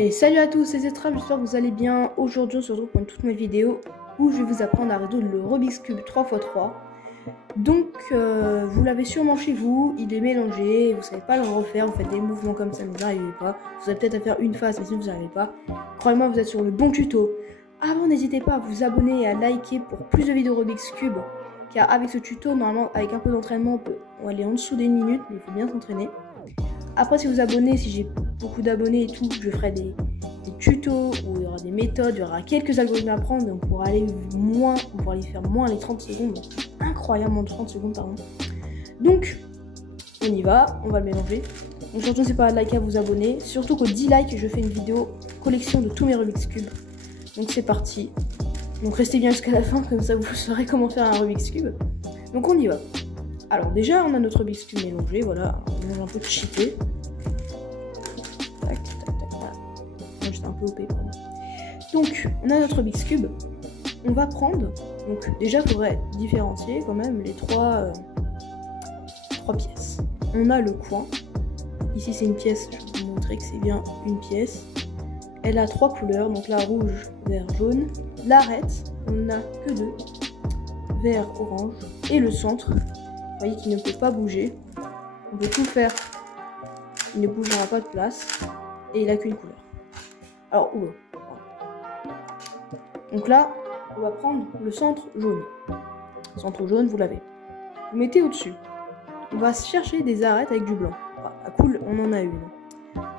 Et salut à tous, c'est Zetra, j'espère que vous allez bien. Aujourd'hui on se retrouve pour une toute nouvelle vidéo où je vais vous apprendre à résoudre le Rubik's Cube 3x3. Donc vous l'avez sûrement chez vous, il est mélangé, vous ne savez pas le refaire, vous faites des mouvements comme ça, mais vous n'arrivez pas. Vous avez peut-être à faire une face, mais si vous n'arrivez pas, croyez-moi vous êtes sur le bon tuto. Avant n'hésitez pas à vous abonner et à liker pour plus de vidéos Rubik's Cube, car avec ce tuto, normalement avec un peu d'entraînement, on va aller en dessous des minutes, mais il faut bien s'entraîner. Après, si vous abonnez, si j'ai beaucoup d'abonnés et tout, je ferai des tutos où il y aura des méthodes, il y aura quelques algorithmes à apprendre, et on pourra aller faire moins les 30 secondes. Donc, incroyable, moins de 30 secondes, pardon. Donc, on y va, on va le mélanger. Donc, surtout, c'est pas liker à vous abonner. Surtout qu'au 10 likes, je fais une vidéo collection de tous mes Rubik's Cube. Donc, c'est parti. Donc, restez bien jusqu'à la fin, comme ça, vous saurez comment faire un Rubik's Cube. Donc, on y va. Alors déjà, on a notre Rubik's Cube mélangé, voilà, on mélange un peu cheaté. Tac, tac, tac, tac. Moi, j'étais un peu OP, pardon. Donc, on a notre Rubik's Cube. On va prendre, donc déjà, il faudrait différencier quand même les trois pièces. On a le coin. Ici, c'est une pièce, je vais vous montrer que c'est bien une pièce. Elle a 3 couleurs, donc la rouge, vert, jaune. L'arête, on n'a que 2, vert, orange. Et le centre, vous voyez qu'il ne peut pas bouger. On peut tout faire. Il ne bougera pas de place. Et il n'a qu'une couleur. Alors, oula. Donc là, on va prendre le centre jaune. Le centre jaune, vous l'avez. Vous mettez au-dessus. On va chercher des arêtes avec du blanc. Ah, cool, on en a une.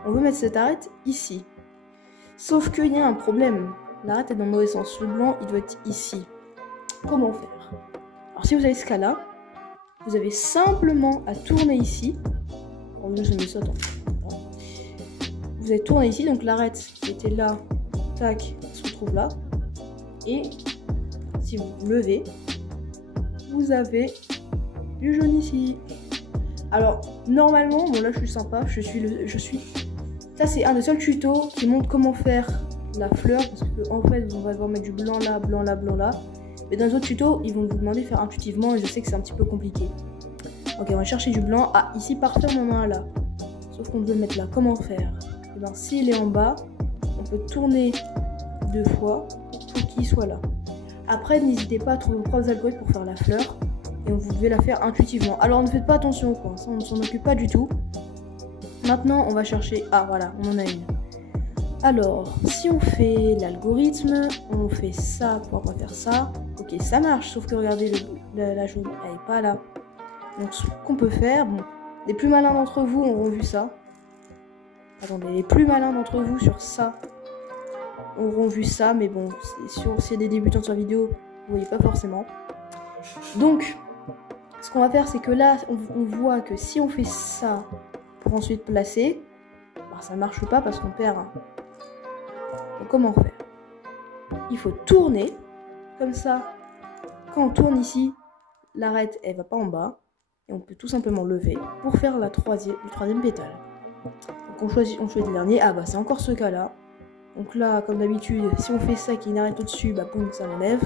On veut mettre cette arête ici. Sauf qu'il y a un problème. L'arête est dans le mauvais sens. Le blanc, il doit être ici. Comment faire? Alors, si vous avez ce cas-là, vous avez simplement à tourner ici. On va juste ça, vous allez tourner ici, donc l'arête qui était là, tac, se retrouve là. Et si vous levez, vous avez du jaune ici. Alors, normalement, bon là je suis sympa, ça c'est un des seuls tutos qui montre comment faire la fleur, parce que en fait, on va devoir mettre du blanc là, blanc là, blanc là. Mais dans les autres tutos, ils vont vous demander de faire intuitivement et je sais que c'est un petit peu compliqué. Ok, on va chercher du blanc. Ah, ici, parfait, on en a un là. Sauf qu'on veut le mettre là. Comment faire? Et bien, s'il est en bas, on peut tourner 2 fois pour qu'il soit là. Après, n'hésitez pas à trouver vos propres algorithmes pour faire la fleur. Et vous devez la faire intuitivement. Alors, ne faites pas attention au coin. Ça, on ne s'en occupe pas du tout. Maintenant, on va chercher... Ah, voilà, on en a une. Alors, si on fait l'algorithme, on fait ça pour après faire ça. Ok, ça marche, sauf que regardez, la jaune, elle n'est pas là. Donc, ce qu'on peut faire, bon, les plus malins d'entre vous auront vu ça. Attendez, les plus malins d'entre vous sur ça auront vu ça, mais bon, s'il y a des débutants sur la vidéo, vous voyez pas forcément. Donc, ce qu'on va faire, c'est que là, on voit que si on fait ça pour ensuite placer, bah, ça marche pas parce qu'on perd un. Donc, comment faire? Il faut tourner, comme ça, quand on tourne ici, l'arête, elle va pas en bas, et on peut tout simplement lever pour faire le troisième pétale. Donc on choisit le dernier. Ah bah c'est encore ce cas-là. Donc là, comme d'habitude, si on fait ça qui est une arête au-dessus, bah boum, ça l'enlève.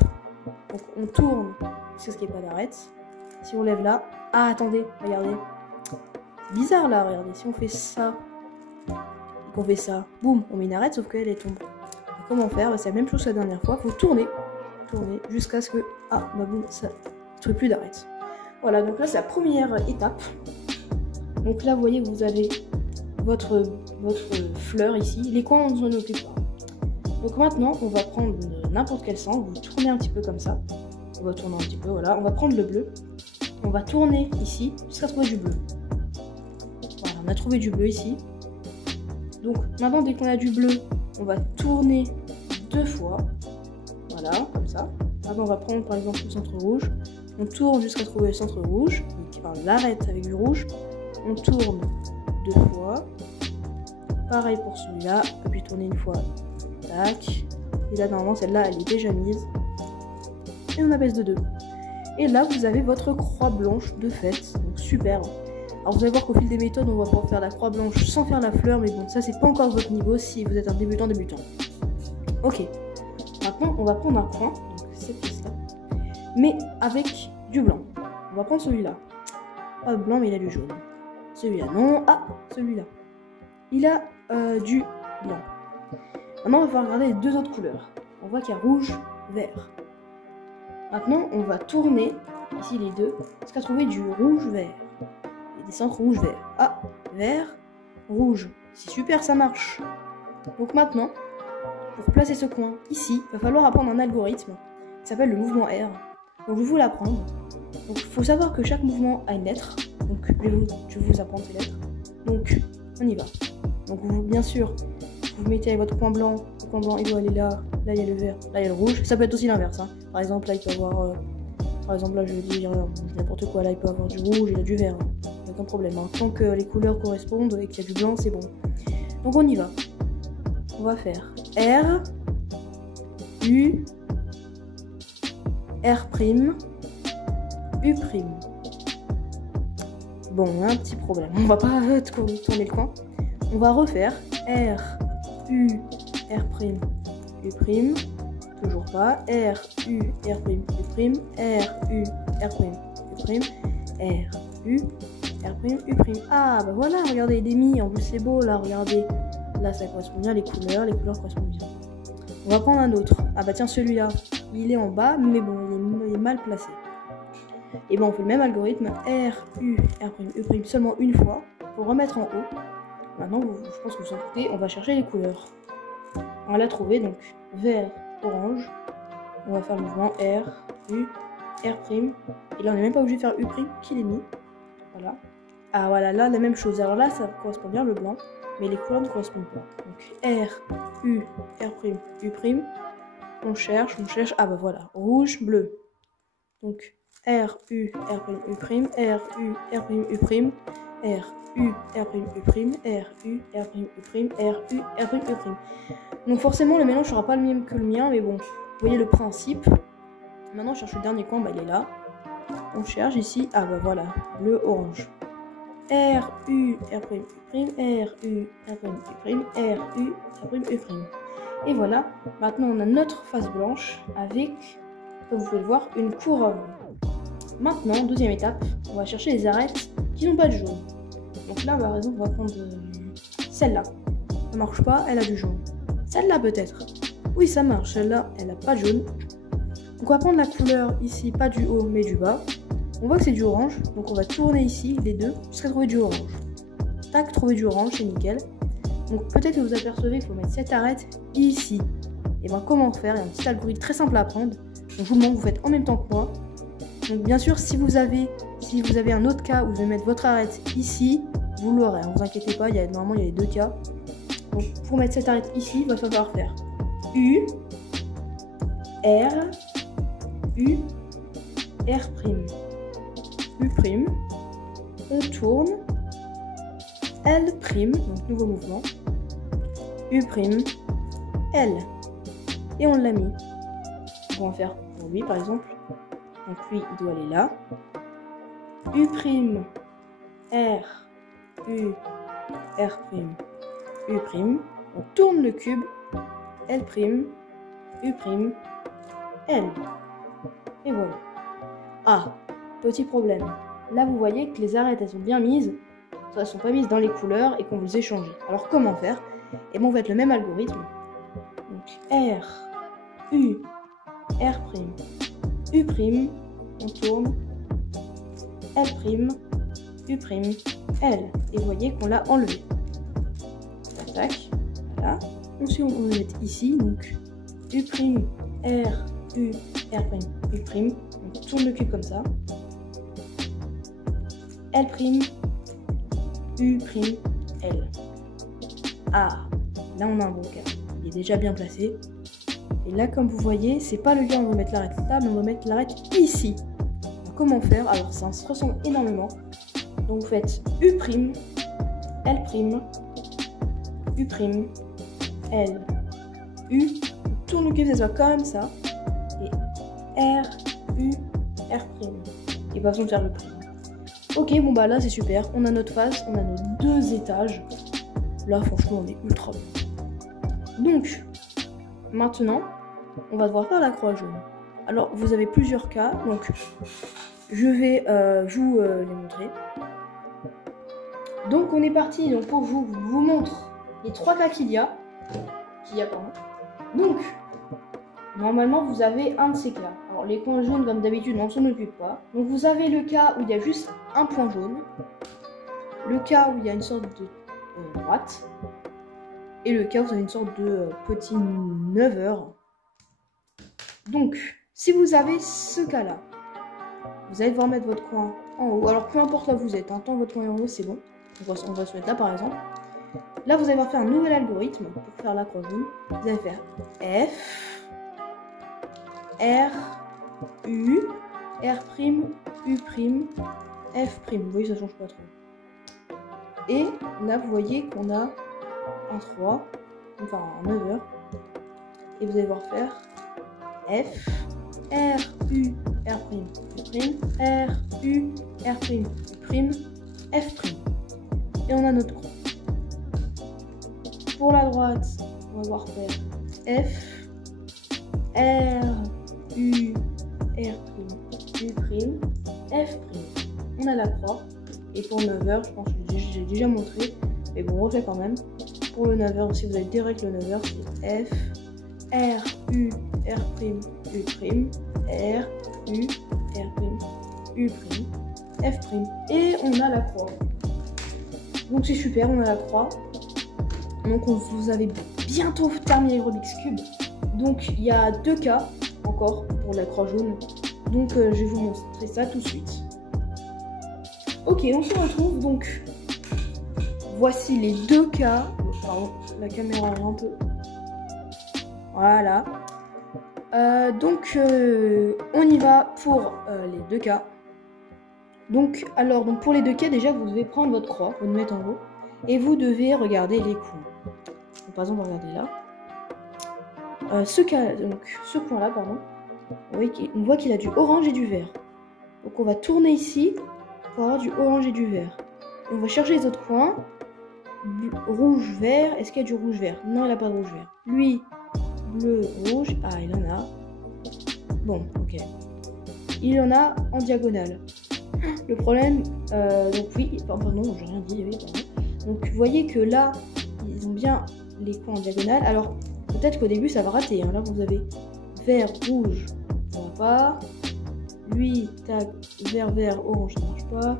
Donc on tourne, c'est ce qui n'est pas d'arête. Si on lève là, ah attendez, regardez. C'est bizarre là, regardez. Si on fait ça, et qu'on fait ça, boum, on met une arête, sauf qu'elle est tombée. Donc, comment faire? Bah, c'est la même chose que la dernière fois. Faut tourner, jusqu'à ce que, ah bah boum, ça ne trouve plus d'arête. Voilà, donc là c'est la première étape. Donc là, vous voyez que vous avez votre fleur ici. Les coins, on ne s'en occupe pas. Donc maintenant, on va prendre n'importe quel sens. Vous tournez un petit peu comme ça. On va tourner un petit peu, voilà. On va prendre le bleu. On va tourner ici jusqu'à trouver du bleu. Voilà, on a trouvé du bleu ici. Donc maintenant, dès qu'on a du bleu, on va tourner 2 fois. Voilà, comme ça. Maintenant, on va prendre par exemple le centre rouge. On tourne jusqu'à trouver le centre rouge. Donc, l'arête avec du rouge. On tourne 2 fois. Pareil pour celui-là. Et puis tourner une fois. Tac. Et là, normalement, celle-là, elle est déjà mise. Et on abaisse de 2. Et là, vous avez votre croix blanche de fait. Donc, super. Alors, vous allez voir qu'au fil des méthodes, on va pouvoir faire la croix blanche sans faire la fleur. Mais bon, ça, c'est pas encore votre niveau si vous êtes un débutant. Ok. Maintenant, on va prendre un coin. Donc, cette pièce-là. Mais avec du blanc. On va prendre celui-là. Pas blanc, mais il a du jaune. Celui-là, non. Ah, celui-là. Il a du blanc. Maintenant, on va regarder les deux autres couleurs. On voit qu'il y a rouge, vert. Maintenant, on va tourner ici les deux jusqu'à trouver du rouge-vert. Et des centres rouge-vert. Ah, vert, rouge. C'est super, ça marche. Donc maintenant, pour placer ce coin ici, il va falloir apprendre un algorithme qui s'appelle le mouvement R. Donc je vais vous l'apprendre. Donc il faut savoir que chaque mouvement a une lettre. Donc je vais vous apprendre ces lettres. Donc on y va. Donc vous, bien sûr, vous mettez avec votre coin blanc. Le coin blanc il doit aller là. Là il y a le vert, là il y a le rouge. Ça peut être aussi l'inverse. Hein. Par exemple là il peut avoir... par exemple là je vais dire n'importe quoi. Là il peut avoir du rouge et là du vert. Hein. Aucun problème. Hein. Tant que les couleurs correspondent et qu'il y a du blanc, c'est bon. Donc on y va. On va faire R, U, R', U'. Bon, on a un petit problème. On va pas tourner le coin. On va refaire R, U, R', U'. Toujours pas. R, U, R', U'. R, U, R', U'. R, U, R', U'. Ah, bah voilà, regardez, il est mis. En plus, c'est beau, là, regardez. Là, ça correspond bien, les couleurs correspondent bien. On va prendre un autre. Ah bah tiens, celui-là, il est en bas, mais bon, il est mal placé. Et bon, on fait le même algorithme. R, U, R', U' seulement une fois, pour remettre en haut. Maintenant, je pense que vous en doutez, on va chercher les couleurs. On l'a trouvé, donc vert, orange. On va faire le mouvement R, U, R'. Et là, on n'est même pas obligé de faire U' qu'il est mis. Voilà. Ah voilà, là, la même chose. Alors là, ça correspond bien le blanc, mais les couleurs ne correspondent pas. Donc R, U, R', U'. On cherche. Ah bah voilà, rouge, bleu. Donc R, U, R', U'. R, U, R', U'. R, U, R', U'. R, U, R', U'. R, U, R', U'. Donc forcément, le mélange sera pas le même que le mien, mais bon, vous voyez le principe. Maintenant, on cherche le dernier coin, bah il est là. On cherche ici, ah bah voilà, bleu, orange. R, U, R', U'. R, U, R', U'. R, U, R', U'. Et voilà, maintenant on a notre face blanche avec, comme vous pouvez le voir, une couronne. Maintenant, deuxième étape, on va chercher les arêtes qui n'ont pas de jaune. Donc là, par exemple, on va prendre celle-là. Ça marche pas, elle a du jaune. Celle-là peut-être. Oui, ça marche, celle-là, elle a pas de jaune. Donc on va prendre la couleur ici, pas du haut, mais du bas. On voit que c'est du orange, donc on va tourner ici les deux jusqu'à trouver du orange. Tac, trouver du orange, c'est nickel. Donc peut-être que vous apercevez qu'il faut mettre cette arête ici. Et bien comment faire? Il y a un petit algorithme très simple à apprendre. Donc je vous le montre, vous faites en même temps que moi. Donc bien sûr, si vous avez un autre cas où vous devez mettre votre arête ici, vous l'aurez. Ne vous inquiétez pas, normalement il y a les deux cas. Donc pour mettre cette arête ici, il va falloir faire U, R, U, R'. U', on tourne, L', donc nouveau mouvement, U', L, et on l'a mis. On va faire pour lui par exemple, donc lui il doit aller là, U', R, U, R', U', on tourne le cube, L', U', L, et voilà. Ah, petit problème. Là, vous voyez que les arêtes, elles sont bien mises. Elles sont pas mises dans les couleurs et qu'on vous échange. Alors, comment faire? Et bon, on va être le même algorithme. Donc, R, U, R', U', on tourne, L', U', L. Et vous voyez qu'on l'a enlevé. Tac, voilà. Ensuite, on va mettre ici, donc, U', R, U, R', U'. On tourne le cube comme ça. L', U', L. Ah, là on a un bon cas. Il est déjà bien placé. Et là, comme vous voyez, c'est pas le cas où on va mettre l'arête là, mais on va mettre l'arête ici. Alors, comment faire? Alors ça se ressemble énormément. Donc vous faites U', L', U', L, U. On tourne le cube, ça soit comme ça. Et R, U, R'. Et pas besoin de faire le prime. Ok, bon bah là c'est super, on a notre face, on a nos deux étages. Là franchement on est ultra bien. Donc, maintenant, on va devoir faire la croix jaune. Alors vous avez plusieurs cas, donc je vais vous les montrer. Donc on est parti, donc pour vous montre les trois cas qu'il y a. qu'il y a, pardon. Donc, normalement, vous avez un de ces cas. Alors, les coins jaunes, comme d'habitude, on s'en occupe pas. Donc, vous avez le cas où il y a juste un point jaune. Le cas où il y a une sorte de droite. Et le cas où vous avez une sorte de petit 9 heures. Donc, si vous avez ce cas-là, vous allez devoir mettre votre coin en haut. Alors, peu importe là où vous êtes, hein, tant votre coin est en haut, c'est bon. On va se mettre là, par exemple. Là, vous allez devoir faire un nouvel algorithme pour faire la croix jaune. Vous allez faire F, R, U, R', U', F'. Vous voyez, ça change pas trop. Et là, vous voyez qu'on a un 3, enfin un 9 heures. Et vous allez devoir faire F, R, U, R', U', R, U, R', U', F'. Et on a notre croix. Pour la droite, on va devoir faire F, R, U, R', U', F'. On a la croix. Et pour 9 heures, je pense que j'ai déjà montré. Mais bon, on refait quand même. Pour le 9 heures, si vous avez direct le 9 heures, c'est F, R, U, R', U', R, U, R', U', F'. Et on a la croix. Donc c'est super, on a la croix. Donc vous avez bientôt terminé le Rubik's Cube. Donc il y a 2 cas encore pour la croix jaune. Donc je vais vous montrer ça tout de suite. Ok, on se retrouve donc. Voici les 2 cas. Pardon, la caméra est un peu. Voilà. Donc on y va pour les 2 cas. Donc pour les 2 cas, déjà vous devez prendre votre croix, vous le mettez en haut, et vous devez regarder les coins. Donc, par exemple, regardez là. Ce coin-là, pardon. On voit qu'il a du orange et du vert. Donc on va tourner ici pour avoir du orange et du vert. Et on va chercher les autres coins. Rouge, vert. Est-ce qu'il y a du rouge, vert? Non, il n'a pas de rouge, vert. Lui, bleu, rouge. Ah, il en a. Bon, ok. Il en a en diagonale. Le problème, donc oui, pardon, j'ai rien dit, oui, pardon. Donc vous voyez que là, ils ont bien les coins en diagonale. Alors, peut-être qu'au début, ça va rater. Hein. Là, vous avez vert, rouge, ça va pas. Lui, tac, vert, vert, orange, ça marche pas.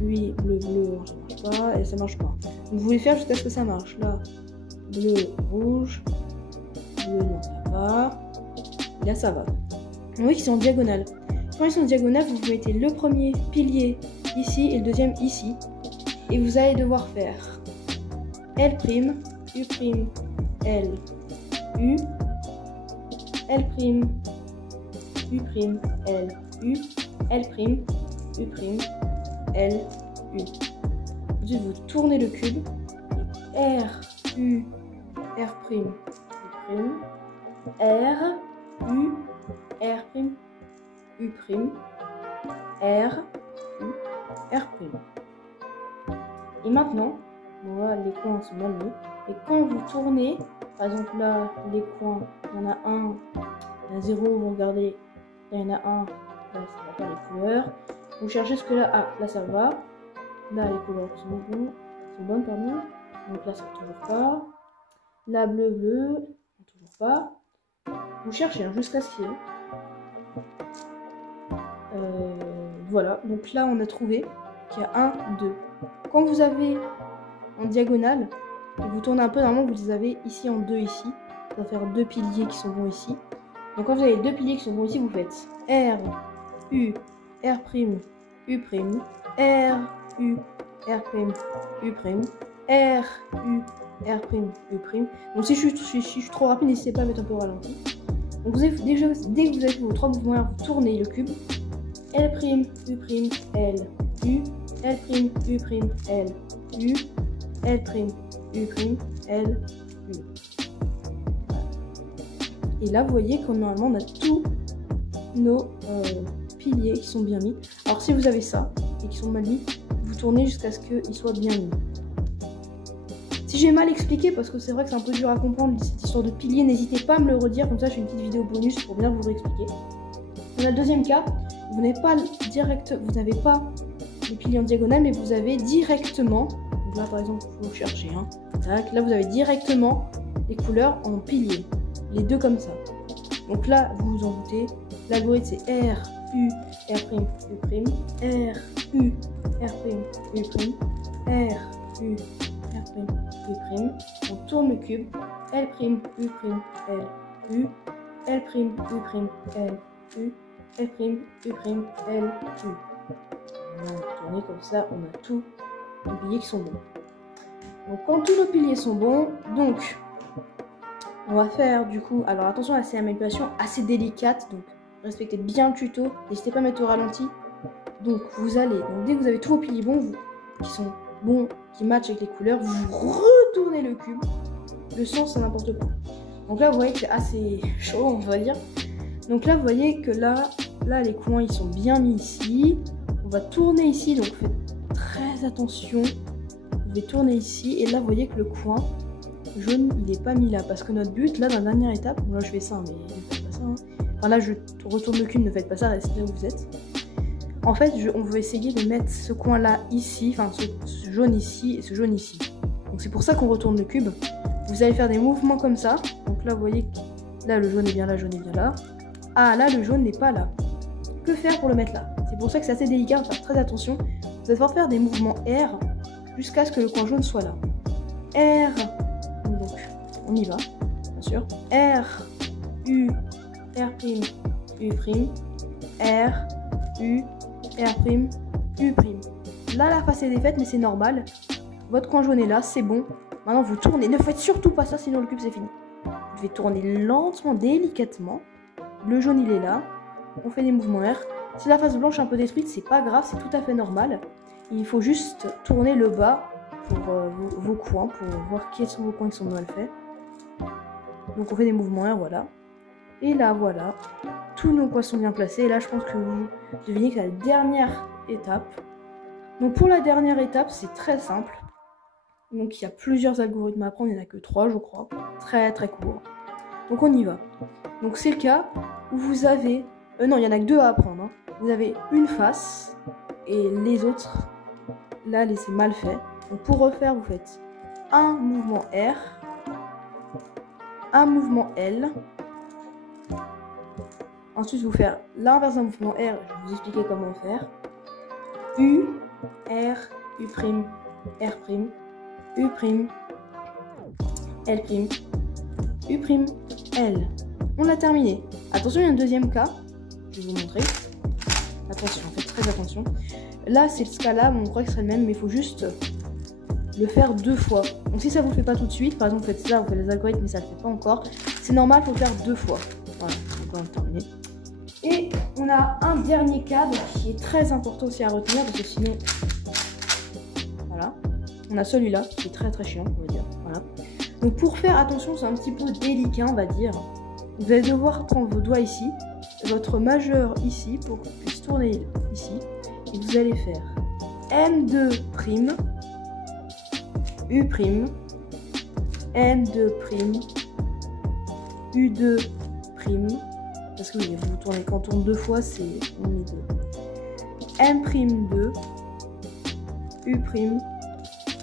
Lui, bleu, bleu, orange, ça marche pas. Et ça marche pas. Donc vous voulez faire jusqu'à ce que ça marche. Là, bleu, rouge, bleu, non, ça va pas. Là, ça va. Vous voyez qu'ils sont en diagonale. Quand ils sont en diagonale, vous mettez le premier pilier ici et le deuxième ici. Et vous allez devoir faire L', U', L, U, L', U', L, U, L', U', L, U. Ensuite, vous tournez le cube. R, U, R', U', R, U, R', U', R, U, R'. Et maintenant, voilà, les coins sont mal mis. Et quand vous tournez, par exemple là, les coins, il y en a un, il y en a 0, vous regardez, là il y en a un, là ça va pas les couleurs. Vous cherchez ce que là, ah, là ça va. Là les couleurs sont bonnes, pardon. Donc là ça ne toujours pas. Là bleu, bleu, toujours pas. Vous cherchez hein, jusqu'à ce qu'il y ait. Voilà, donc là on a trouvé qu'il y a 1, 2. Quand vous avez en diagonale, et vous tournez un peu, normalement vous les avez ici en 2 ici. Ça va faire 2 piliers qui sont bons ici. Donc quand vous avez 2 piliers qui sont bons ici, vous faites R, U, R', U', R, U, R', U', R, U, R', U'. Donc si je suis trop rapide, n'hésitez pas à mettre un peu au ralenti. Donc vous avez, déjà, dès que vous avez fait vos 3 mouvements, vous tournez le cube. L', U', L, U, L', U', L, U, L', U', L, U. Et là, vous voyez qu'on normalement on a tous nos piliers qui sont bien mis. Alors si vous avez ça et qui sont mal mis, vous tournez jusqu'à ce qu'ils soient bien mis. Si j'ai mal expliqué, parce que c'est vrai que c'est un peu dur à comprendre cette histoire de piliers, n'hésitez pas à me le redire, comme ça je fais une petite vidéo bonus pour bien vous réexpliquer. On a le deuxième cas, vous n'avez pas les piliers en diagonale, mais vous avez directement, donc là par exemple vous cherchez, hein, tac, là vous avez directement les couleurs en piliers, les deux comme ça. Donc là, vous vous en doutez, l'algorithme c'est R, U, R', U', R, U, R', U', R, U, R', U'. On tourne le cube, L', U', L, U, L', U', L, U, L', U', L, U. On va tourner comme ça, on a tous les piliers qui sont bons. Donc quand tous nos piliers sont bons, donc on va faire du coup, alors attention à ces manipulations assez délicates, donc respectez bien le tuto, n'hésitez pas à mettre au ralenti. Donc vous allez, donc dès que vous avez tous vos piliers bons, qui sont bons, qui matchent avec les couleurs, vous retournez le cube, le sens c'est n'importe quoi. Donc là vous voyez que c'est assez chaud on va dire. Donc là vous voyez que là les coins ils sont bien mis ici. On va tourner ici, donc faites très attention. Vous devez tourner ici et là vous voyez que le coin jaune il n'est pas mis là parce que notre but là dans la dernière étape, bon, là je fais ça mais ne faites pas ça hein. Enfin là je retourne le cube, ne faites pas ça, restez là où vous êtes. En fait on veut essayer de mettre ce coin là ici, enfin ce jaune ici et ce jaune ici. Donc c'est pour ça qu'on retourne le cube. Vous allez faire des mouvements comme ça. Donc là vous voyez que là le jaune est bien là, le jaune est bien là. Ah là le jaune n'est pas là. Que faire pour le mettre là? C'est pour ça que c'est assez délicat, faire très attention. Vous allez devoir faire des mouvements R jusqu'à ce que le coin jaune soit là. R, donc on y va, bien sûr. R, U, R', U', R, U, R', U'. Là la face est défaite mais c'est normal. Votre coin jaune est là, c'est bon. Maintenant vous tournez, ne faites surtout pas ça sinon le cube c'est fini. Vous devez tourner lentement, délicatement. Le jaune il est là. On fait des mouvements R. Si la face blanche est un peu détruite, c'est pas grave, c'est tout à fait normal. Il faut juste tourner le bas pour vos coins, pour voir quels sont vos coins qui sont mal faits. Donc on fait des mouvements R, voilà. Et là, voilà. Tous nos coins sont bien placés. Et là, je pense que vous devinez que la dernière étape. Donc pour la dernière étape, c'est très simple. Donc il y a plusieurs algorithmes à apprendre, il n'y en a que 3, je crois. Très très court. Donc on y va. Donc c'est le cas où vous avez... non, il y en a que 2 à apprendre. Hein. Vous avez une face et les autres, là, c'est mal fait. Donc pour refaire, vous faites un mouvement R, un mouvement L. Ensuite, vous faites l'inverse d'un mouvement R. Je vais vous expliquer comment faire. U, R, U', R', U', L', U', L. On a terminé. Attention, il y a un deuxième cas. Je vais vous montrer. Attention, faites très attention. Là, c'est ce cas-là, on croit que ce serait le même, mais il faut juste le faire 2 fois. Donc si ça vous le fait pas tout de suite, par exemple, vous faites ça, vous faites les algorithmes, mais ça le fait pas encore. C'est normal, il faut le faire 2 fois. Voilà, on va terminer. Et on a un dernier cas donc, qui est très important aussi à retenir, parce que sinon... Voilà. On a celui-là, qui est très très chiant, on va dire. Voilà. Donc pour faire attention, c'est un petit peu délicat, on va dire. Vous allez devoir prendre vos doigts ici, votre majeur ici, pour qu'on puisse tourner ici. Et vous allez faire M2', U', M2', U2', parce que oui, vous tournez, quand on tourne 2 fois, c'est on met 2. M'2, U',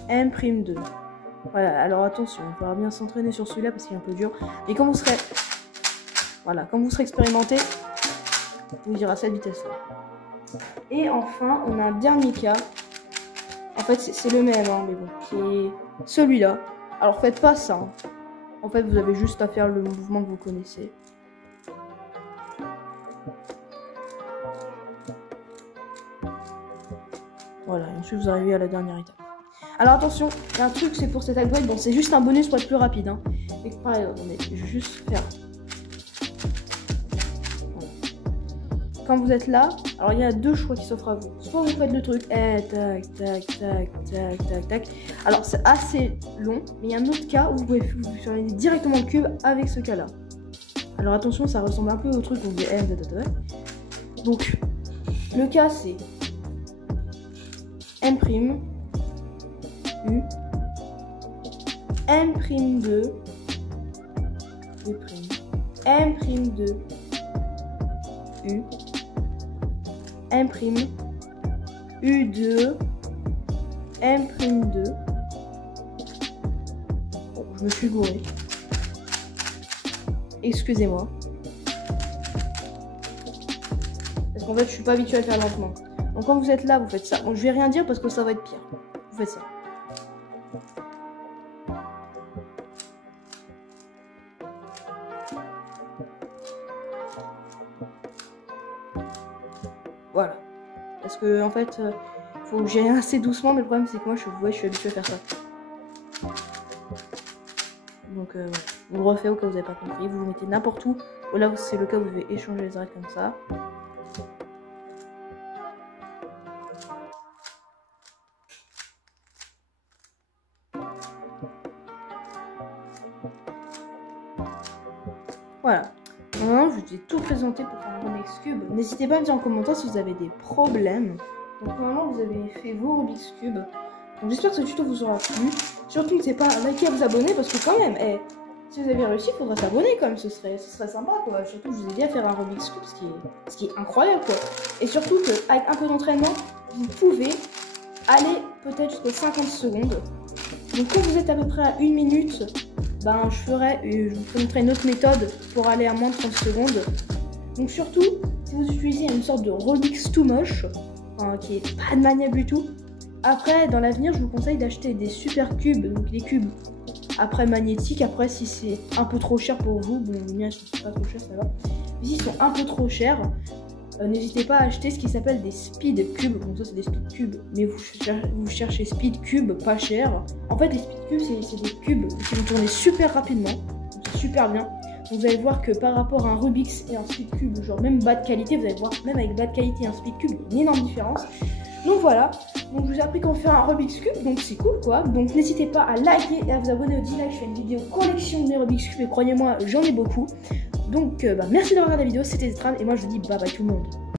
M'2. Voilà, alors attention, il faudra bien s'entraîner sur celui-là parce qu'il est un peu dur. Et quand vous serez... Voilà, quand vous serez expérimenté, vous irez à cette vitesse-là. Et enfin, on a un dernier cas. En fait, c'est le même, hein, mais bon, qui est celui-là. Alors, faites pas ça. Hein. En fait, vous avez juste à faire le mouvement que vous connaissez. Voilà, et ensuite vous arrivez à la dernière étape. Alors attention, il y a un truc, c'est pour cet algorithme, bon, c'est juste un bonus pour être plus rapide. Hein. Et pareil, attendez, je vais juste faire... Quand vous êtes là, alors il y a 2 choix qui s'offrent à vous. Soit vous faites le truc, tac, tac, tac, tac, tac, tac. Alors c'est assez long, mais il y a un autre cas où vous pouvez fusionner directement le cube avec ce cas-là. Alors attention, ça ressemble un peu au truc où vous faisait Donc, le cas c'est M', U, M'2, U', M'2, U, M', U2, M'2. Bon, je me suis gouré. excusez-moi. Parce qu'en fait, je suis pas habituée à le faire lentement. Donc quand vous êtes là, vous faites ça. Bon, je vais rien dire parce que ça va être pire. Vous faites ça. Voilà. Parce que en fait, faut que j'aille assez doucement, mais le problème c'est que moi, je suis habituée à faire ça. Donc voilà. Vous le refaites au cas où vous n'avez pas compris. Vous le mettez n'importe où. Ou là, c'est le cas où vous devez échanger les arêtes comme ça. Voilà. Maintenant, je vous ai tout présenté pour faire un Rubik's Cube. N'hésitez pas à me dire en commentaire si vous avez des problèmes. Donc normalement, vous avez fait vos Rubik's Cube. Donc j'espère que ce tuto vous aura plu. Surtout n'hésitez pas à liker et à vous abonner parce que quand même, si vous avez réussi, il faudra s'abonner quand même. Ce serait sympa quoi. Surtout que je vous ai dit à faire un Rubik's Cube, ce qui est incroyable quoi. Et surtout qu'avec un peu d'entraînement, vous pouvez aller peut-être jusqu'aux 50 secondes. Donc quand vous êtes à peu près à 1 minute, ben, je vous présenterai une autre méthode pour aller à moins de 30 secondes. Donc surtout, si vous utilisez une sorte de Rubik's Too moche, qui est pas maniable du tout, après, dans l'avenir, je vous conseille d'acheter des super cubes, donc les cubes après magnétiques. Après, si c'est un peu trop cher pour vous, bon, les miens, ils sont pas trop chers, ça va. Mais s'ils sont un peu trop chers, n'hésitez pas à acheter ce qui s'appelle des speed cubes. Bon, ça c'est des speed cubes, mais vous cherchez speed cubes pas cher. En fait, les speed cubes, c'est des cubes qui vont tourner super rapidement, donc c'est super bien. Donc, vous allez voir que par rapport à un Rubik's et un speed cube, genre même bas de qualité, vous allez voir même avec bas de qualité et un speed cube, il y a une énorme différence. Donc voilà, donc je vous ai appris comment faire un Rubik's Cube, donc c'est cool quoi. Donc n'hésitez pas à liker et à vous abonner au D-Like, je fais une vidéo collection des Rubik's Cube et croyez-moi, j'en ai beaucoup. Donc merci d'avoir regardé la vidéo, c'était Zetran et moi je vous dis bye bye tout le monde.